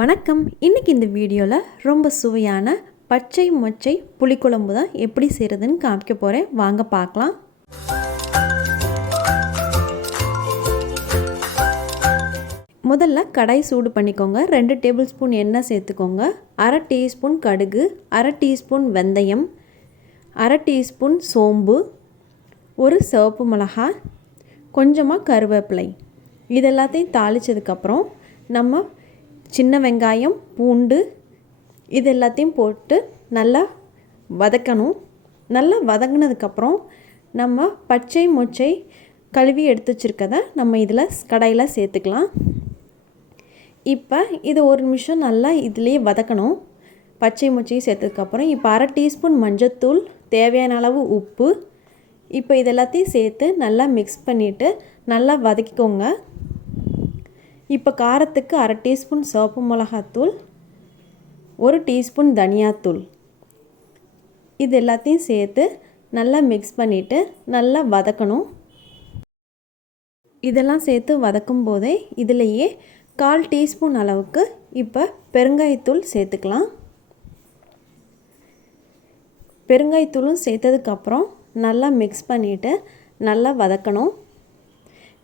வணக்கம். இன்றைக்கி இந்த வீடியோவில் ரொம்ப சுவையான பச்சை மொச்சை புளிக்குழம்பு தான் எப்படி செய்கிறதுன்னு காமிக்க போகிறேன். வாங்க பார்க்கலாம். முதல்ல கடாய் சூடு பண்ணிக்கோங்க. 2 டேபிள் ஸ்பூன் எண்ணெய் சேர்த்துக்கோங்க. 1/2 டீஸ்பூன் கடுகு, 1/2 டீஸ்பூன் வெந்தயம், 1/2 டீஸ்பூன் சோம்பு, ஒரு சிவப்பு மிளகாய், கொஞ்சமாக கருவேப்பிலை. இது எல்லாத்தையும் தாளித்ததுக்கப்புறம் நம்ம சின்ன வெங்காயம், பூண்டு இது எல்லாத்தையும் போட்டு நல்லா வதக்கணும். நல்லா வதங்கினதுக்கப்புறம் நம்ம பச்சை மொச்சை கழுவி எடுத்து வச்சுருக்கதை நம்ம இதில் கடாயில் சேர்த்துக்கலாம். இப்போ இது ஒரு நிமிஷம் நல்லா இதிலே வதக்கணும். பச்சை மொச்சையும் சேர்த்ததுக்கப்புறம் இப்போ 1/2 டீஸ்பூன் மஞ்சத்தூள், தேவையான அளவு உப்பு, இப்போ இது எல்லாத்தையும் சேர்த்து நல்லா மிக்ஸ் பண்ணிவிட்டு நல்லா வதக்கிக்கோங்க. இப்போ காரத்துக்கு 1/2 டீஸ்பூன் சிவப்பு மிளகாத்தூள், 1 டீஸ்பூன் தனியாத்தூள் இது எல்லாத்தையும் சேர்த்து நல்லா மிக்ஸ் பண்ணிவிட்டு நல்லா வதக்கணும். இதெல்லாம் சேர்த்து வதக்கும் போதே இதிலையே 1/4 டீஸ்பூன் அளவுக்கு இப்போ பெருங்காயத்தூள் சேர்த்துக்கலாம். பெருங்காயத்தூளும் சேர்த்ததுக்கப்புறம் நல்லா மிக்ஸ் பண்ணிவிட்டு நல்லா வதக்கணும்.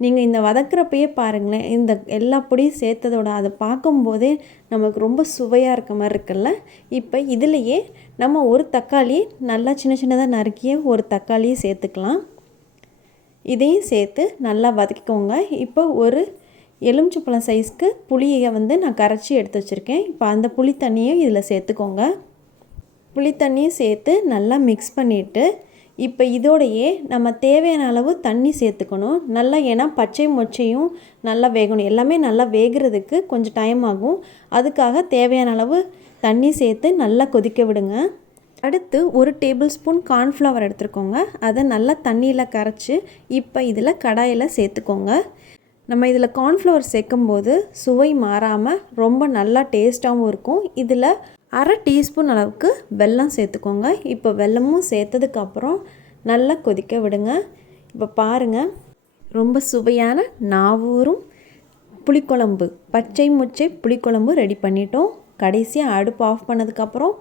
நீங்கள் இந்த வதக்கிறப்பயே பாருங்களேன், இந்த எல்லா பொடியும் சேர்த்ததோட அதை பார்க்கும்போதே நமக்கு ரொம்ப சுவையாக இருக்க மாதிரி இருக்குல்ல. இப்போ இதிலையே நம்ம ஒரு தக்காளி நல்லா சின்ன சின்னதாக நறுக்கிய ஒரு தக்காளியை சேர்த்துக்கலாம். இதையும் சேர்த்து நல்லா வதக்கிக்கோங்க. இப்போ ஒரு எலுமிச்சைப்பழம் சைஸ்க்கு புளியை நான் கரைச்சி எடுத்து வச்சுருக்கேன். இப்போ அந்த புளி தண்ணியும் இதில் சேர்த்துக்கோங்க. புளி தண்ணியும் சேர்த்து நல்லா மிக்ஸ் பண்ணிவிட்டு இப்போ இதோடையே நம்ம தேவையான அளவு தண்ணி சேர்த்துக்கணும். நல்லா ஏன்னா பச்சை மொச்சையும் நல்லா வேகணும். எல்லாமே நல்லா வேகிறதுக்கு கொஞ்சம் டைம் ஆகும். அதுக்காக தேவையான அளவு தண்ணி சேர்த்து நல்லா கொதிக்க விடுங்க. அடுத்து 1 டேபிள் ஸ்பூன் கார்ன்ஃப்ளவர் எடுத்துருக்கோங்க. அதை நல்லா தண்ணியில் கரைச்சி இப்போ இதில் கடாயில் சேர்த்துக்கோங்க. நம்ம இதில் கார்ன்ஃப்ளவர் சேர்க்கும்போது சுவை மாறாமல் ரொம்ப நல்லா டேஸ்ட்டாகவும் இருக்கும். இதில் 1/2 டீஸ்பூன் அளவுக்கு வெல்லம் சேர்த்துக்கோங்க. இப்போ வெல்லமும் சேர்த்ததுக்கப்புறம் நல்லா கொதிக்க விடுங்க. இப்போ பாருங்கள், ரொம்ப சுவையான நாவூரும் புளிக்குழம்பு, பச்சை மொச்சை புளிக்குழம்பு ரெடி பண்ணிட்டோம். கடைசியாக அடுப்பு ஆஃப் பண்ணதுக்கப்புறம்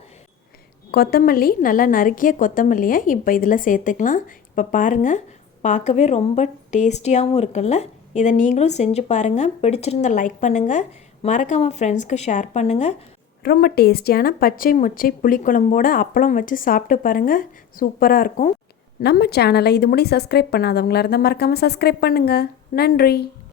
கொத்தமல்லி, நல்லா நறுக்கிய கொத்தமல்லியை இப்போ இதில் சேர்த்துக்கலாம். இப்போ பாருங்கள், பார்க்கவே ரொம்ப டேஸ்டியாகவும் இருக்குல்ல. இதை நீங்களும் செஞ்சு பாருங்கள். பிடிச்சிருந்த லைக் பண்ணுங்கள், மறக்காமல் ஃப்ரெண்ட்ஸ்க்கு ஷேர் பண்ணுங்கள். ரொம்ப டேஸ்டியான பச்சை மொச்சை புளிக்குழம்போட அப்பளம் வச்சு சாப்பிட்டு பாருங்கள், சூப்பராக இருக்கும். நம்ம சேனலை இது முடி சப்ஸ்கிரைப் பண்ணாதவங்களா இருந்தால் மறக்காமல் சப்ஸ்கிரைப் பண்ணுங்கள். நன்றி.